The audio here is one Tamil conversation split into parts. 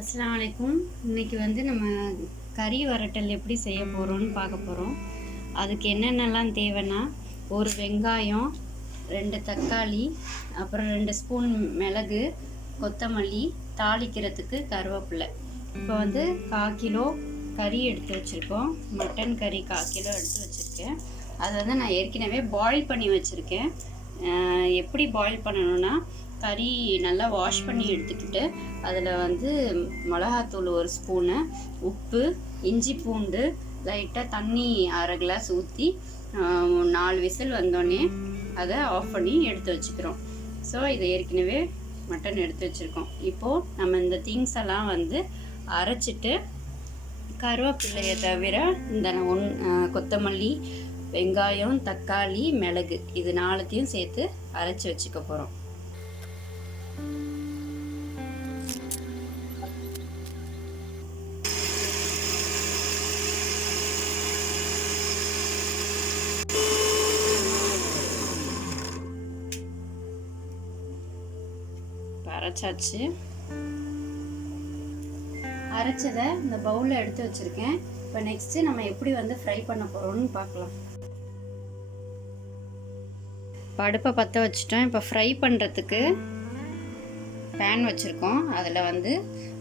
அஸ்ஸலாமு அலைக்கும். இன்றைக்கி வந்து நம்ம கறி வரட்டல் எப்படி செய்ய போகிறோம்னு பார்க்க போகிறோம். அதுக்கு என்னென்னலாம் தேவைன்னா, ஒரு வெங்காயம், 2 தக்காளி, அப்புறம் 2 ஸ்பூன் மிளகு, கொத்தமல்லி, தாளிக்கிறதுக்கு கருவேப்பிலை. இப்போ வந்து 1/4 கிலோ கறி எடுத்து வச்சுருக்கோம். மட்டன் கறி 1/4 கிலோ எடுத்து வச்சுருக்கேன். அதை வந்து நான் ஏற்கனவே பாயில் பண்ணி வச்சுருக்கேன். எப்படி பாயில் பண்ணணுன்னா, கறி நல்லா வாஷ் பண்ணி எடுத்துக்கிட்டு அதில் வந்து மிளகாத்தூள் 1 ஸ்பூனு, உப்பு, இஞ்சி பூண்டு லைட்டாக தண்ணி 1/2 கிளாஸ் ஊற்றி 4 விசில் வந்தோடனே அதை ஆஃப் பண்ணி எடுத்து வச்சுக்கிறோம். ஸோ இதை ஏற்கனவே மட்டன் எடுத்து வச்சுருக்கோம். இப்போது நம்ம இந்த திங்ஸ் எல்லாம் வந்து அரைச்சிட்டு கருவேப்பிலையை தவிர இந்த கொத்தமல்லி, வெங்காயம், தக்காளி, மிளகு இது 4த்தையும் சேர்த்து அரைச்சி வச்சுக்க போகிறோம். அரைச்சாச்சு. அரைச்சதை இந்த பவுலில் எடுத்து வச்சுருக்கேன். இப்போ நெக்ஸ்ட்டு நம்ம எப்படி வந்து ஃப்ரை பண்ண போகிறோம்னு பார்க்கலாம். இப்போ அடுப்பை பற்ற வச்சுட்டோம். இப்போ ஃப்ரை பண்ணுறதுக்கு பேன் வச்சுருக்கோம். அதில் வந்து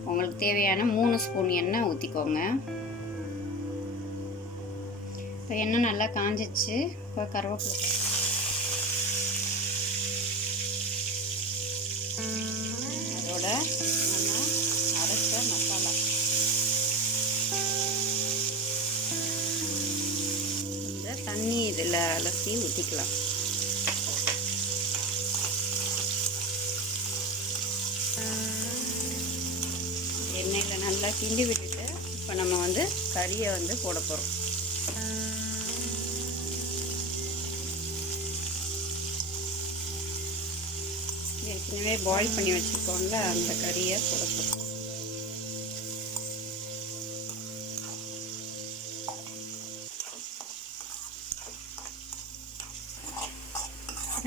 உங்களுக்கு தேவையான 3 ஸ்பூன் எண்ணெய் ஊற்றிக்கோங்க. இப்போ எண்ணெய் நல்லா காஞ்சிச்சு. இப்போ கருவேப்பிலை, அதோட நம்ம அரைச்ச மசாலா, இந்த தண்ணி இதில் அலசி ஊற்றிக்கலாம். எண்ணெயில் நல்லா கிண்டி விட்டுட்டு இப்போ நம்ம வந்து கறியை வந்து போட போகிறோம். ஏற்கனவே பாயில் பண்ணி வச்சுருக்கோம்ல, அந்த கறியை போட போகிறோம்.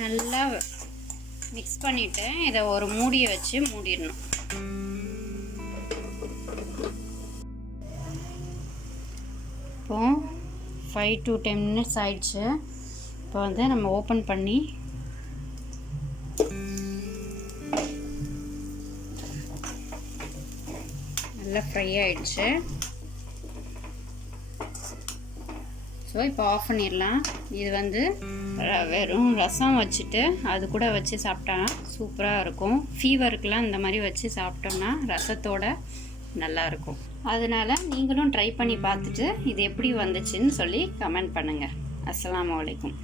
நல்லா மிக்ஸ் பண்ணிவிட்டு இதை ஒரு மூடியை வச்சு மூடிடணும். இப்போ 5 to 10 மினிட்ஸ் ஆயிடுச்சு. இப்போ வந்து நம்ம ஓப்பன் பண்ணி நல்லா ஃப்ரை ஆயிடுச்சு. ஸோ இப்போ ஆஃப் பண்ணிடலாம். இது வந்து வெறும் ரசம் வச்சுட்டு அது கூட வச்சு சாப்பிட்டா சூப்பராக இருக்கும். ஃபீவருக்கெலாம் இந்த மாதிரி வச்சு சாப்பிட்டோம்னா ரசத்தோட நல்லாயிருக்கும். அதனால் நீங்களும் ட்ரை பண்ணி பார்த்துட்டு இது எப்படி வந்துச்சுன்னு சொல்லி கமெண்ட் பண்ணுங்கள். அஸ்ஸலாமு அலைக்கும்.